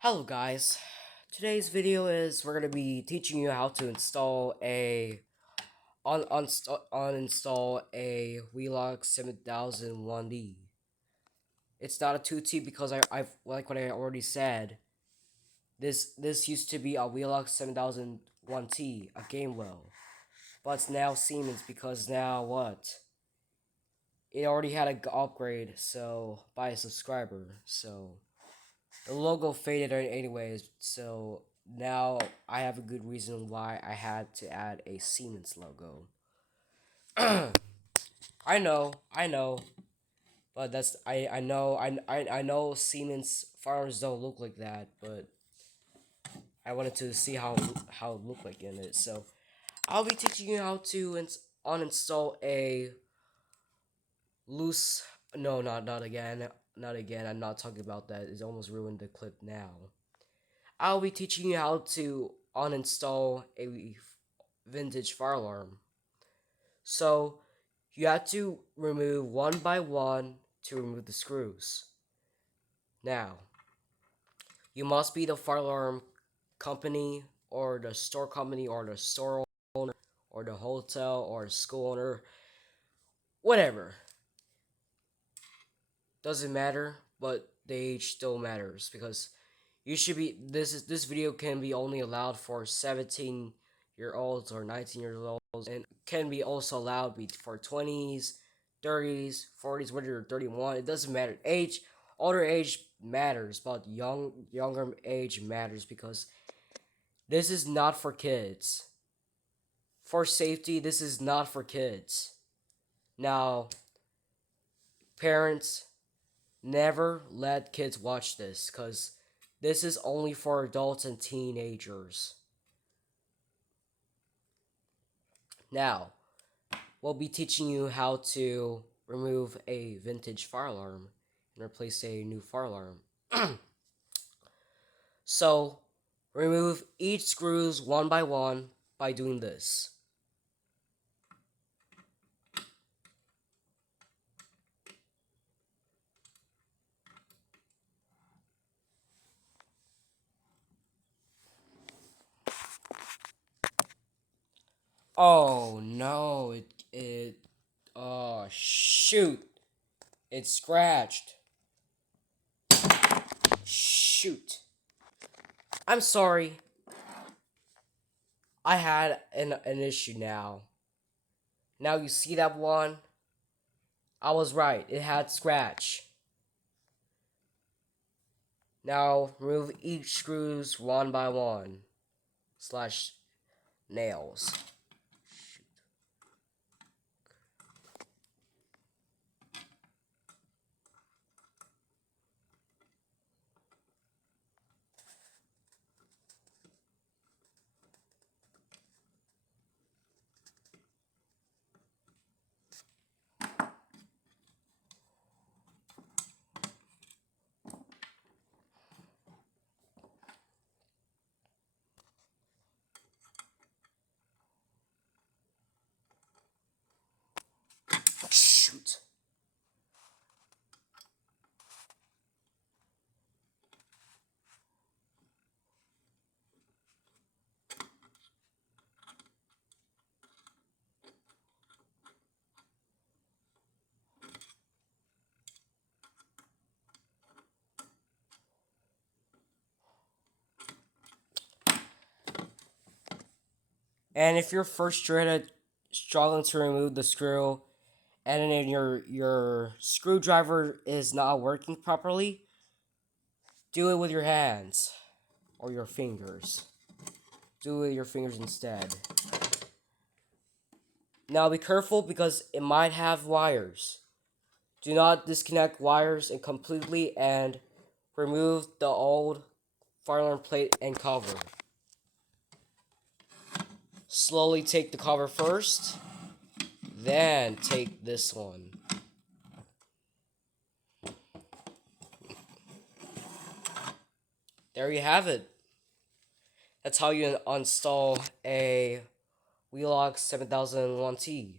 Hello guys, today's video is we're gonna be teaching you how to install a uninstall a Wheelock 7001D. It's not a 2T because I've like what I already said. This used to be a Wheelock 7001T, a Gamewell, but it's now Siemens because now what? It already had a upgrade, so by a subscriber, so. The logo faded anyways, so now I have a good reason why I had to add a Siemens logo. I know, but I know Siemens farmers don't look like that, but I wanted to see how it looked like in it. So I'll be teaching you how to uninstall a loose. No, not again, not again. I'm not talking about that. It's almost ruined the clip now. I'll be teaching you how to uninstall a vintage fire alarm. So you have to remove one by one to remove the screws. Now, you must be the fire alarm company or the store company or the store owner or the hotel or the school owner, whatever. Doesn't matter, but the age still matters because you should be this video can be only allowed for 17-year olds or 19 years old, and can be also allowed for 20s, 30s, 40s, whether you're 31. It doesn't matter. Age, older age matters, but younger age matters because this is not for kids. For safety, this is not for kids. Now, parents, never let kids watch this because this is only for adults and teenagers. Now, we'll be teaching you how to remove a vintage fire alarm and replace a new fire alarm. So, remove each screws one by doing this. Oh no, oh shoot, it scratched. Shoot. I'm sorry. I had an issue now. Now you see that one? I was right. It had scratch. Now remove each screws one by one. Slash nails. Shoot. And if you're frustrated, struggling to remove the screw, and then your screwdriver is not working properly, do it with your hands or your fingers. Do it with your fingers instead. Now be careful because it might have wires. Do not disconnect wires and completely and remove the old fire alarm plate and cover. Slowly take the cover first, then take this one. There you have it. That's how you install a Wheelock 7001T.